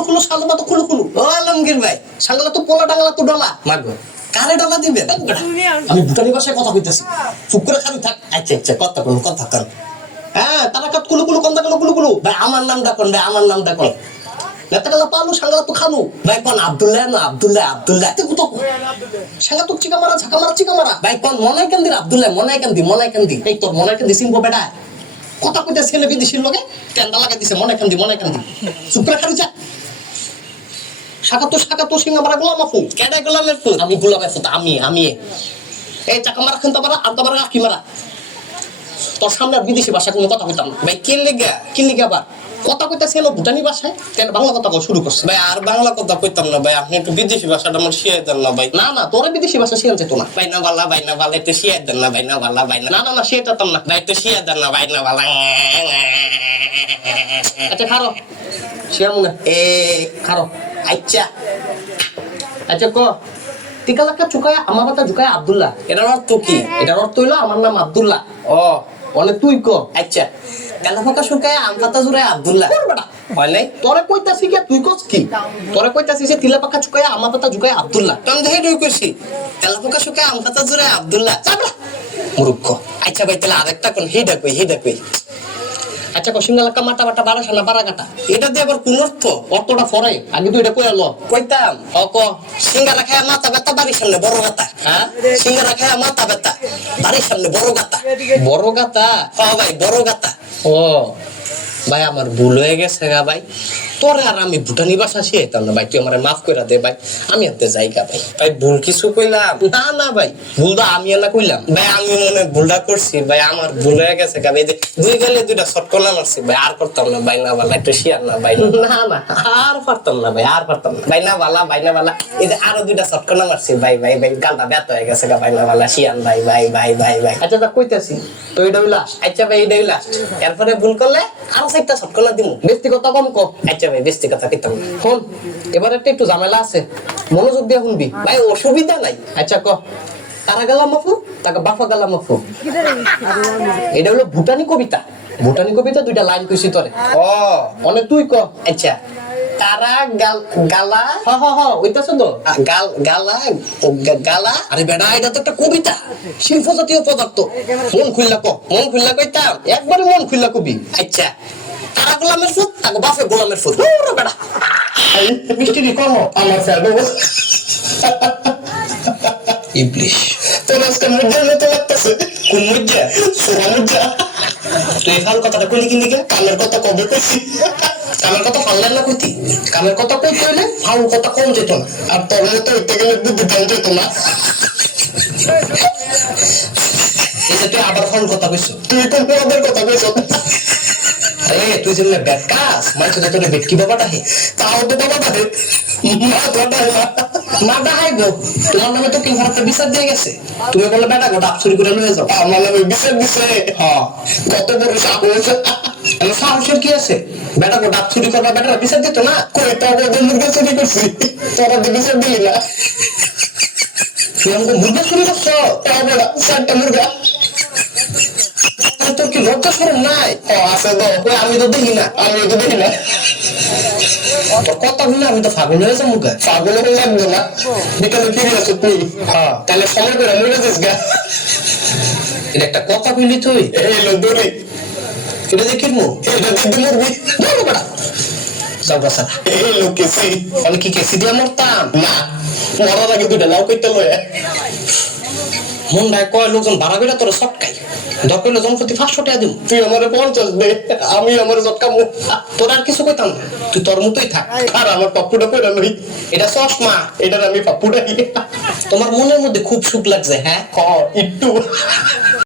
খুলু খুলু সালমা তো খুলু খুলু। ও আলমগীর ভাই, সাঙ্গালা তো পোলা ডাঙ্গালা তো ডলা। মাগো কারে ডলা দিবেন? আমি ভুটানি ভাষায় কথা কইতেছি, চুপ করে খালি থাক। আচ্ছা আচ্ছা, কথা কোন কথা কন। হ্যাঁ তারা কাট কুলু কুলু কন্দা কালো কুলু কুলু। ভাই আমার নামটা কোন? ভাই আমার নামটা কোন? নেতাগালা পালু সাঙ্গালা তো খালু। ভাই কোন? আব্দুল্লাহ না আব্দুল্লাহ? আব্দুল্লাহ তো সাঙ্গা তো চিকা মারা ঝাঁকা মারা চিকা মারা। ভাই কোন? মনাই কান্দি আব্দুল্লাহ, মনাই কান্দি, মনাই কান্দি। এই তোর মনে কেন দিছিস বেটা? কথা কইতে ছেলে বিদেশির লগে টেন্ডা লাগাই দিছে মনে কেন দি মনে কেন দি। চুপ করে খালি যা। শাখা তো সিঙ্গা মারা গোলাম আপু। কেডা গোলামের ফুল? আমি গোলামের ফুত, আমি এই চাকা মারা খান মারা আর মারা কি মারা। তোর সামনে আর বিদেশি ভাষা কোনো কথা কইতাম না। ভাই কে লেগা? কি লিখে আবার কথা কইতাছে এলো ভুটানি ভাষায়, কেন বাংলা কথা কও শুরু করছে? ভাই আর বাংলা কথা কইতাম না ভাই, আপনি একটু বিদেশি ভাষাটা আমার শিয়াই দেন না ভাই। না না তোরে বিদেশি ভাষা শিখান যেত না। ভাই না বালা একটু শিয়াই দেন না ভাই, না বালা ভাই না। না না না সেটাতাম না। ভাই একটু শিয়াই দেন না ভাই, না বালা। আচ্ছা খারো শিয়া মনে এ খারো। আচ্ছা, আচ্ছা ক টিকা লাক্কা চুকায় আমার মাথা ঝুকায় আব্দুল্লাহ। এটার অর্থ কি? এটার অর্থ হইলো আমার নাম আব্দুল্লাহ। ও অনেক তুই ক। আচ্ছা, তেলা ফাঁকা শুকায় আম পাতা জুড়ে আব্দুল্লাহ বেটা হয় নাই? তোরে কইতাছি কি তুই কস কি? তোরে কইতাছি যে তিলা পাকা চুকায় আমার পাতা ঝুকায় আব্দুল্লাহ। তুমি দেখে ঢুক করছি, তেলা ফাঁকা শুকায় আম পাতা জুড়ে আব্দুল্লাহ। মূর্খ। আচ্ছা ভাই তাহলে আরেকটা কোন? হিডা কই, হিডা কই। আচ্ছা কসিঙ্গা লাক্কা মাটা বাটা বারাসা না বারা কাটা। এটা দিয়ে আবার কোন অর্থ? অর্থটা ফরে আগে তুই এটা কইয়া ল। কইতাম ও ক সিঙ্গারা খায় মাথা ব্যথা, বাড়ির সামনে বড় গাতা। হ্যাঁ সিঙ্গারা খায় মাথা ব্যথা, বাড়ির সামনে বড় গাতা। বড় গাতা। হ্যাঁ ভাই বড় গাতা। ও ভাই আমার ভুল হয়ে গেছে গা ভাই। তোরে আর আমি ভুটানি ভাষা শিখাইতাম না ভাই, তুই আমার মাফ করে দে ভাই। আমি আনতে যাইগা ভাই। ভাই ভুল কিছু কইলাম না না ভাই ভুল তো আমি এলা কইলাম। ভাই, আমি মনে ভুলটা করছি ভাই, আমার ভুল হয়ে গেছে গা। এই যে দুই গেলে দুইটা শটকনা মারছি ভাই, আর করতাম না ভাই, না বালা একটু শিয়ার না ভাই। না না আর পারতাম না ভাই, আর পারতাম না। ভাই না বালা, ভাই না বালা। এই যে আরো দুইটা শটকনা মারছি ভাই, ভাই ভাই গালটা ব্যথা হয়ে গেছে গা। ভাই না বালা শিয়ান ভাই, ভাই ভাই ভাই ভাই। আচ্ছা তা কইতাছি তো এটা হইলো লাস্ট। আচ্ছা ভাই এটাই লাস্ট, এরপরে ভুল করলে আরো চারটা শটকনা দিমু। বেশি কথা কম ক। আচ্ছা ভাই বেশি কথা কইতাম না শোন এবার একটা একটু ঝামেলা আছে, মনোযোগ দিয়ে শুনবি। ভাই, অসুবিধা নাই। আচ্ছা ক তারা গেলাম মাফু তাকে বাফা গেলাম মাফু। এটা হলো ভুটানি কবিতা। ভুটানি কবিতা দুইটা লাইন কইছি তোরে। ও অনেক তুই ক। আচ্ছা, তারা গালা হ্যাঁ হ্যাঁ হ্যাঁ ওইটাছে তো। গালা গালা। আরে বেটা এটা তো একটা কবিতা, শিল্প জাতীয় পদার্থ। মন খুললা ক। মন খুললা কইতাম। একবারে মন খুললা কবি। আচ্ছা, তারা গোলামের ফুট, তাকে বাপে গোলামের ফুট। ওরে বেটা মিষ্টি দি কম আমার ফেলবো। ইবলিশ তোর আজকে মুদ্রার মতো লাগতেছে। কোন মুদ্রা? সোনা মুদ্রা। তুই এই ফাল কথাটা কইলি কি লিগে? কামের কথা কবে কইছি? কামের কথা ফাললেন না কইতি? কামের কথা কই কইলে ফাউল কথা কম যেত না। আর তোর মতো হইতে গেলে বুদ্ধি ধ্যান যেত না। এই যে তুই আবার ফাউল কথা কইছ। তুই কোন পদের কথা কইছ? আরে তুই যেমন বেকাস মানে তোর তোর বেটকি বাবাটা হে তাও তো বাবাটা হে। মা তোটা না। না দাহাই গো তোমার নামে তো কিং ভারতে বিচার দিয়ে গেছে। তুমি বলে বেটা গোটা চুরি করে লয়ে যাও। আমার নামে বিচার দিছে। হ্যাঁ কত বড় সাহস। তাহলে সাহসের কি আছে? বেটা গোটা চুরি করবা বেটা বিচার দিত না। কই তো ওদের মুরগা চুরি করছি, তোরা তো বিচার দিলি না। তুই আমাকে মুরগা চুরি করছো? তাও বড় 4টা মুরগা। তোর কি লজ্জা শরম নাই? ও আছে তো। ওই আমি তো দেখি না। আমি তো দেখি না। তোর কথা বললে আমি তো ফাগুন হয়ে যাবো গা। পাগল হয়ে লাগবে না। বিকালে ফিরে আসো তুই। হ্যাঁ তাহলে সময় করে মুরগা দিস গা। এটা একটা কথা কইলি তুই। এই লো দূরে। এটা দেখির মু এটা দিদি মুরগি। ধরো বেটা যাও বাসা। এই লো কেসি। আমি কি কেসি দিয়ে মরতাম? না, মরার আগে দুইটা লাউ কইতে লয়। মন ভাই কয় লোকজন ভাড়া বেড়া তোর সটকাই দরকার হলে জনপ্রতি 500 টাকা দিব। তুই আমারে 50 দে, আমি আমার জটকামু। তোর আর কিছু কইতাম না, তুই তোর মতোই থাক। আর আমার পাপ্পুটা কইরা লই। এটা চশমা। এটার আমি পাপ্পুটাই। তোমার মনের মধ্যে খুব সুখ লাগছে হ্যাঁ? একটু